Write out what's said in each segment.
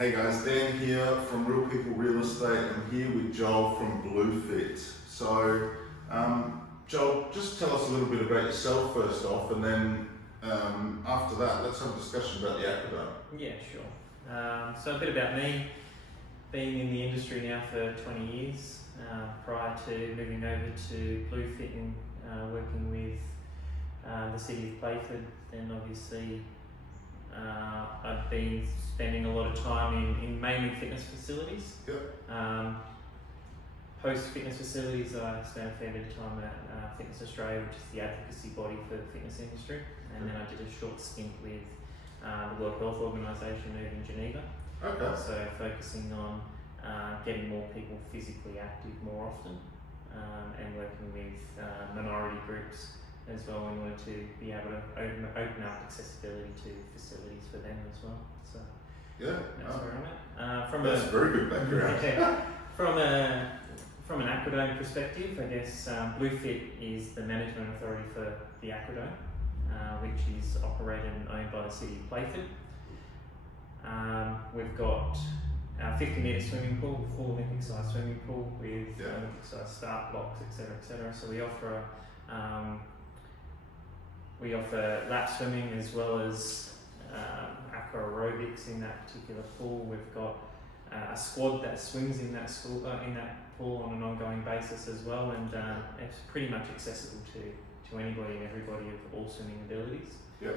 Hey guys, Dan here from Real People Real Estate. I'm here with Joel from Bluefit. So, Joel, just tell us a little bit about yourself first off, and then after that, let's have a discussion about the Aquadome. Yeah, sure. So a bit about me. Been in the industry now for 20 years. Prior to moving over to Bluefit and working with the City of Playford, then obviously I've been spending a lot of time in mainly fitness facilities. Yep. Post fitness facilities, I spent a fair bit of time at Fitness Australia, which is the advocacy body for the fitness industry, and then I did a short stint with the World Health Organisation over in Geneva. Okay. So focusing on getting more people physically active more often, and working with minority groups as well in order to be able to open up accessibility to facilities for them as well. So Yeah. that's where I'm at. That's a very good background. From an Aquadome perspective, I guess Bluefit is the management authority for the Aquadome, which is operated and owned by the City of Playford. We've got our 50-metre swimming pool, full Olympic size swimming pool with Olympic size start blocks, etc., etc. So we offer lap swimming as well as aqua aerobics in that particular pool. We've got a squad that swims in that pool on an ongoing basis as well, and it's pretty much accessible to anybody and everybody of all swimming abilities. Yep.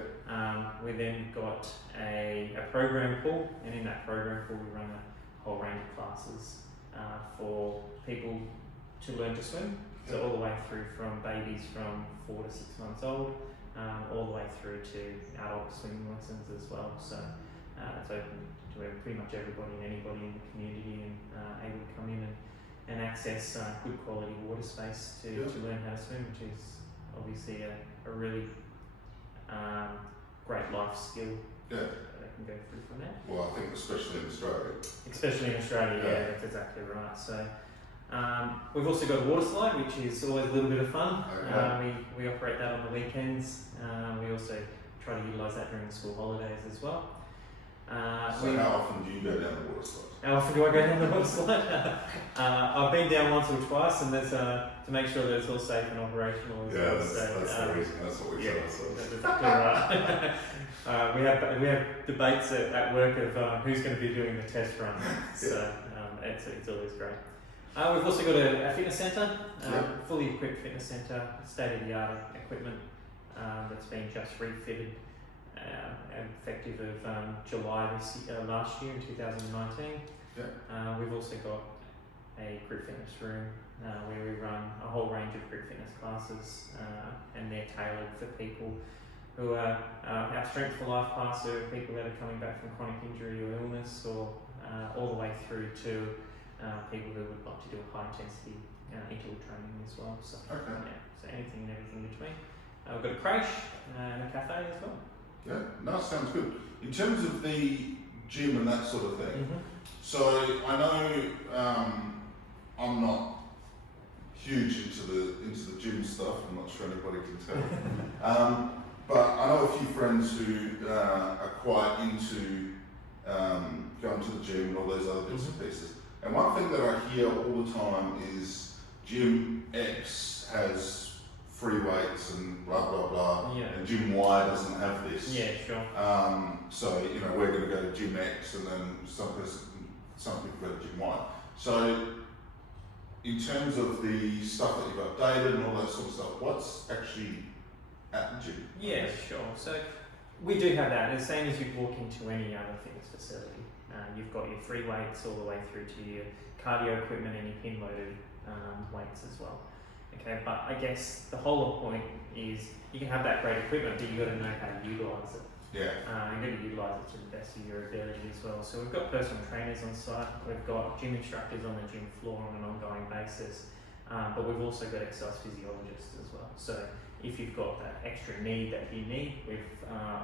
We then got a program pool, and in that program pool we run a whole range of classes for people to learn to swim. So all the way through from babies from 4 to 6 months old, all the way through to adult swimming lessons as well. So it's open to pretty much everybody and anybody in the community, and able to come in and access good quality water space to learn how to swim, which is obviously a really great life skill that they can go through from there. Well, I think especially in Australia. Especially in Australia, yeah, that's exactly right. So we've also got a water slide, which is always a little bit of fun. Okay. We operate that on the weekends. We also try to utilise that during the school holidays as well. So how often do you go down the water slide? How often do I go down the water slide? I've been down once or twice, and that's to make sure that it's all safe and operational as well. That's the reason. That's what we tell ourselves. That's exactly right. We have debates at work of who's going to be doing the test run. So it's always great. We've also got a fitness centre, fully equipped fitness centre, state-of-the-art equipment that's been just refitted, effective of July last year in 2019. We've also got a group fitness room where we run a whole range of group fitness classes, and they're tailored for people who are our Strength for Life pass, so people that are coming back from chronic injury or illness, or all the way through to people who would like to do a high intensity interval training as well. So, so anything and everything in between. We've got a creche and a cafe as well. Yeah, no, sounds good. In terms of the gym and that sort of thing, so I know I'm not huge into the gym stuff. I'm not sure anybody can tell, but I know a few friends who are quite into going to the gym and all those other bits and pieces. And one thing that I hear all the time is Gym X has free weights and blah blah blah, and Gym Y doesn't have this. Yeah, sure. So we're going to go to Gym X, and then some people go to Gym Y. So in terms of the stuff that you've updated and all that sort of stuff, what's actually at the gym? Yeah, sure. So we do have that. The same as you walk into any other fitness facility. You've got your free weights all the way through to your cardio equipment and your pin-loaded weights as well. Okay, but I guess the whole point is you can have that great equipment, but you've got to know how to utilise it. Yeah. You've got to utilise it to the best of your ability as well. So we've got personal trainers on site, we've got gym instructors on the gym floor on an ongoing basis, but we've also got exercise physiologists as well. So if you've got that extra need that you need, we've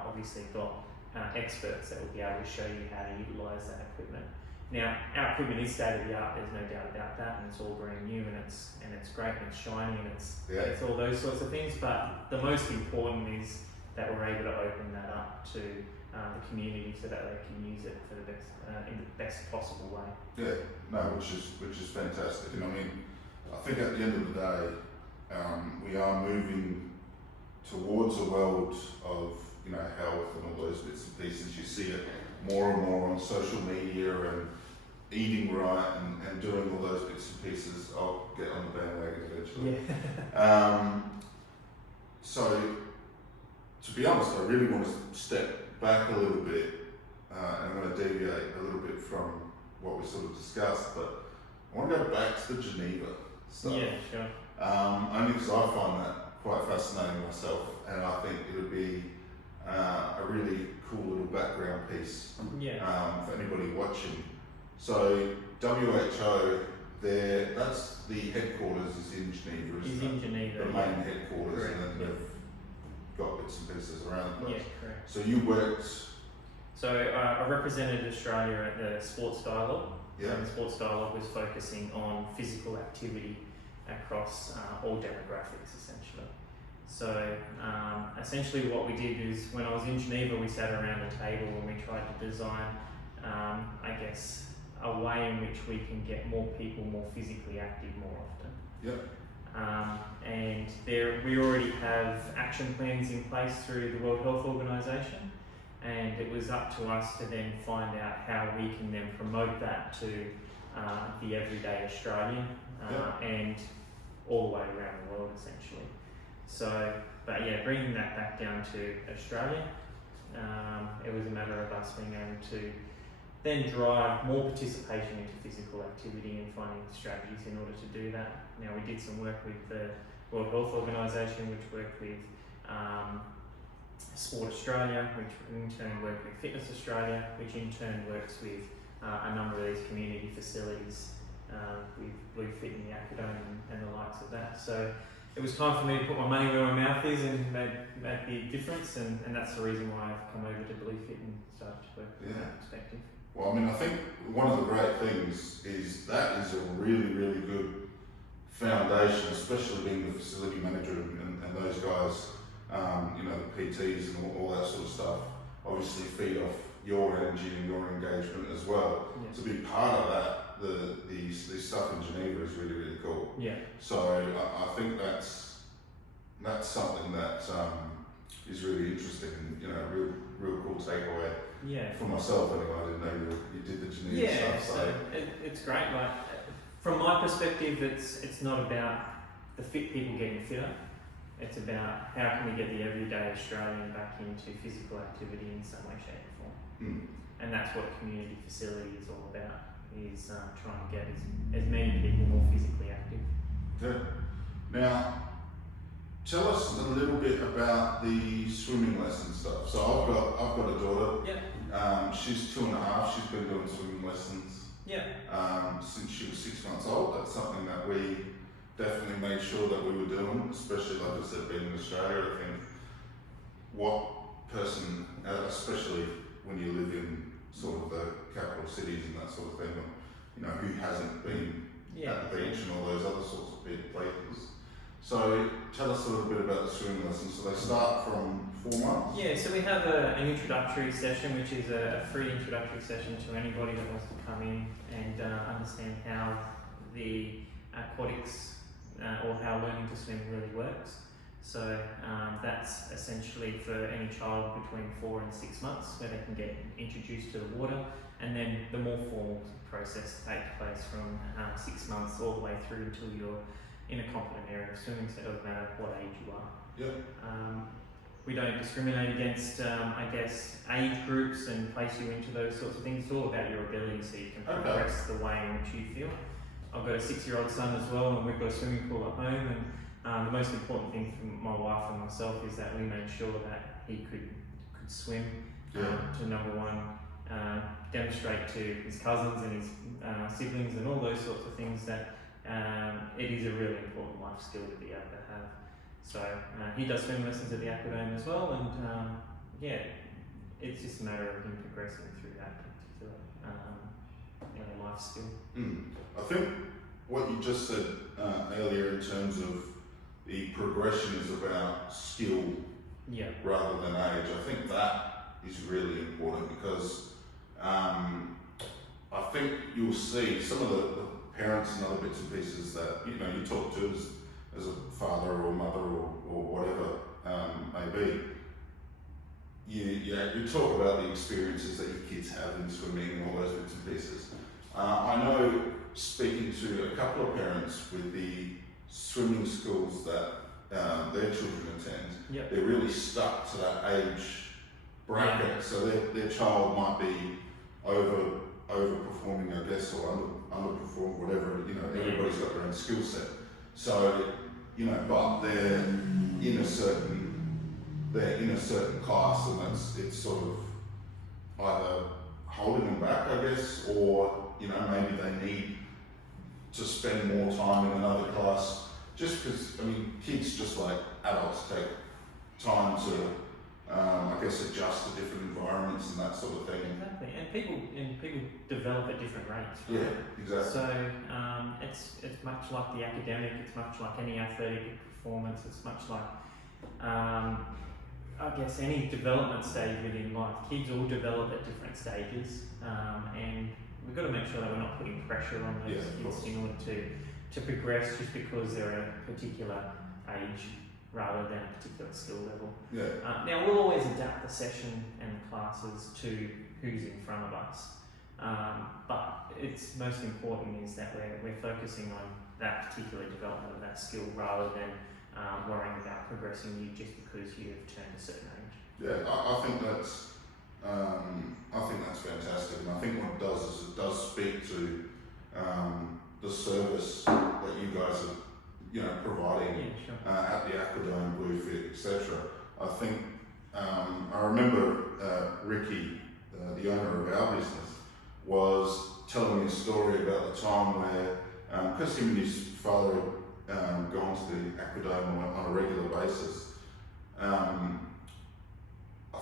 obviously got experts that will be able to show you how to utilise that equipment. Now, our equipment is state of the art. There's no doubt about that, and it's all brand new, and it's great, and it's shiny, and it's all those sorts of things. But the most important is that we're able to open that up to the community so that they can use it for the best, in the best possible way. Yeah, no, which is fantastic. And I mean, I think at the end of the day, we are moving towards a world of, you know, health and all those bits and pieces. You see it more and more on social media and eating right and doing all those bits and pieces. I'll get on the bandwagon eventually. Yeah. So, to be honest, I really want to step back a little bit, and I'm going to deviate a little bit from what we sort of discussed, but I want to go back to the Geneva stuff. Yeah, sure. Only because I find that quite fascinating myself, and I think it would be a really cool little background piece for anybody watching. So WHO, that's the headquarters is in Geneva, isn't Is it? in Geneva. The main headquarters, Correct, and then they've got bits and pieces around the place. Yeah, correct. So you worked. So I represented Australia at the Sports Dialogue. Yeah. And the Sports Dialogue was focusing on physical activity across all demographics, essentially. So essentially what we did is, when I was in Geneva, we sat around a table and we tried to design, I guess, a way in which we can get more people more physically active more often. Yep. And we already have action plans in place through the World Health Organization, and it was up to us to then find out how we can then promote that to the everyday Australian and all the way around the world, essentially. So, but yeah, bringing that back down to Australia, it was a matter of us being able to then drive more participation into physical activity and finding strategies in order to do that. Now, we did some work with the World Health Organization, which worked with Sport Australia, which in turn worked with Fitness Australia, which in turn works with a number of these community facilities with Blue Fit and the Aquadome and the likes of that. So it was time for me to put my money where my mouth is and make the difference, and that's the reason why I've come over to Blue Fit and started to work from that perspective. Well, I mean, I think one of the great things is that is a really, really good foundation, especially being the facility manager and those guys, you know, the PTs and all that sort of stuff, obviously feed off your energy and your engagement as well. Yeah. To be part of that, the stuff in Geneva is really, really cool. Yeah. So I think that's something that is really interesting and, you know, real cool takeaway. Yeah. For myself anyway, I didn't know you did the Geneva stuff. So it's great. Like, from my perspective, it's not about the fit people getting fitter. It's about how can we get the everyday Australian back into physical activity in some way, shape, or form. And that's what community facility is all about. Is trying to get as many people more physically active. Good. Now, tell us a little bit about the swimming lesson stuff. So I've got a daughter. Yeah. She's 2.5. She's been doing swimming lessons. Yeah. Since she was 6 months old. That's something that we definitely made sure that we were doing, especially, like I said, being in Australia. I think what person, especially when you live in sort of the capital cities and that sort of thing, you know, who hasn't been at the beach and all those other sorts of big places. So tell us a little bit about the swimming lessons. So they start from 4 months? Yeah, so we have an introductory session, which is a free introductory session to anybody that wants to come in and understand how the aquatics or how learning to swim really works. So that's essentially for any child between 4 and 6 months, where they can get introduced to the water, and then the more formal process takes place from 6 months all the way through until you're in a competent area of swimming, so it doesn't matter what age you are. Yep. We don't discriminate against, I guess, age groups and place you into those sorts of things. It's all about your ability, so you can progress the way in which you feel. I've got a 6-year-old son as well, and we've got a swimming pool at home, and the most important thing for my wife and myself is that we made sure that he could swim, to number one, demonstrate to his cousins and his siblings and all those sorts of things that it is a really important life skill to be able to have. So he does swim lessons at the Aquadome as well, and it's just a matter of him progressing through that particular life skill. I think what you just said earlier in terms of the progression is about skill rather than age. I think that is really important because I think you'll see some of the parents and other bits and pieces that you talk to as a father or mother or whatever may be. You talk about the experiences that your kids have in swimming and all those bits and pieces. I know, speaking to a couple of parents with the swimming schools that their children attend, they're really stuck to that age bracket. So their child might be overperforming, I guess, or underperform, whatever. Everybody's got their own skill set. So but they're in a certain class, and it's sort of either holding them back, I guess, or maybe they need to spend more time in another class. Just because, kids, just like adults, take time to, I guess, adjust to different environments and that sort of thing. Exactly, and people develop at different rates. Right? Yeah, exactly. So it's much like the academic. It's much like any athletic performance. It's much like, I guess, any development stage within life. Kids all develop at different stages, and we've got to make sure that we're not putting pressure on those kids in order to progress just because they're at a particular age rather than a particular skill level. Yeah. Now, we'll always adapt the session and the classes to who's in front of us, but it's most important is that we're focusing on that particular development of that skill rather than worrying about progressing you just because you've turned a certain age. Yeah, I think that's fantastic, and I think what it does is it does speak to the service that you guys are providing at the Aquadome, Bluefit, etc. I think I remember Ricky, the owner of our business, was telling me a story about the time where because him and his father had gone to the Aquadome on a regular basis. I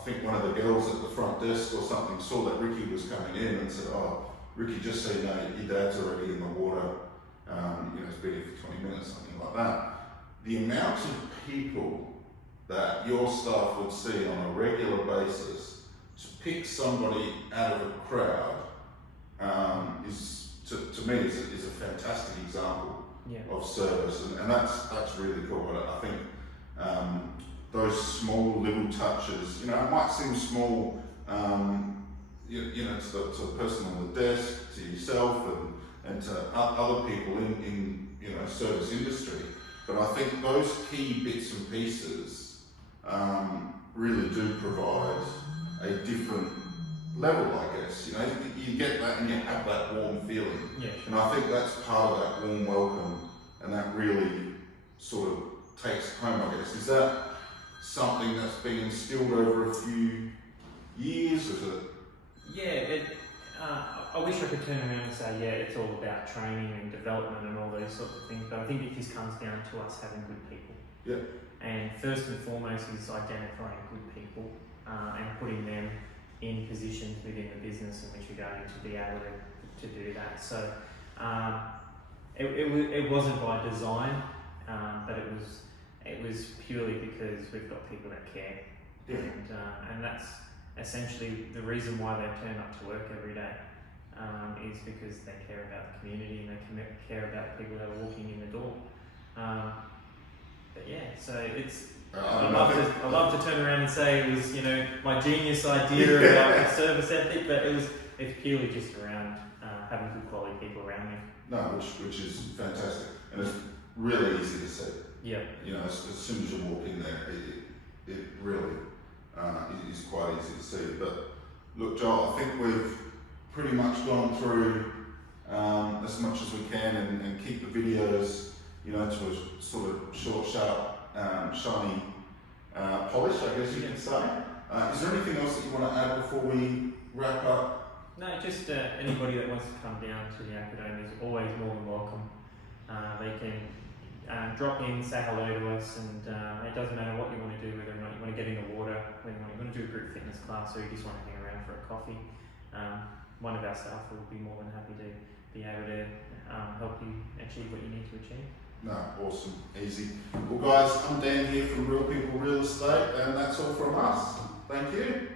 think one of the girls at the front desk or something saw that Ricky was coming in and said, "Oh, Ricky, just so you know, your dad's already in the water. He's been here for 20 minutes, something like that." The amount of people that your staff would see on a regular basis to pick somebody out of a crowd is, to me, is a fantastic example of service, and that's really cool. I think those small little touches, it might seem small, to the person on the desk, to yourself, and to other people in service industry, but I think those key bits and pieces really do provide a different level, I guess. You get that and you have that warm feeling. Yeah, sure. And I think that's part of that warm welcome, and that really sort of takes home, I guess. Is that something that's been instilled over a few years? Is it? Yeah, I wish I could turn around and say, it's all about training and development and all those sorts of things, but I think it just comes down to us having good people. Yeah. And first and foremost is identifying good people and putting them in positions within the business in which you're going to be able to do that. So it wasn't by design, but it was purely because we've got people that care, and that's essentially the reason why they turn up to work every day, is because they care about the community and they care about the people that are walking in the door. But so it's. I love to turn around and say it was my genius idea about service ethic, but it's purely just around having good quality people around me. No, which is fantastic, and it's really easy to see. Yeah. As soon as you walk in there, it really is quite easy to see. But look, Joel, I think we've pretty much gone through as much as we can, and keep the videos, to a sort of short, sharp, shiny polish, I guess you can say. Is there anything else that you want to add before we wrap up? No, just anybody that wants to come down to the Aquadome is always more than welcome. They can drop in, say hello to us, and it doesn't matter what you want to do, whether or not you want to get in the water, whether or not you want to do a group fitness class, or you just want to hang around for a coffee. One of our staff will be more than happy to be able to help you achieve what you need to achieve. No, awesome, easy. Well guys, I'm Dan here from Real People Real Estate, and that's all from us. Thank you.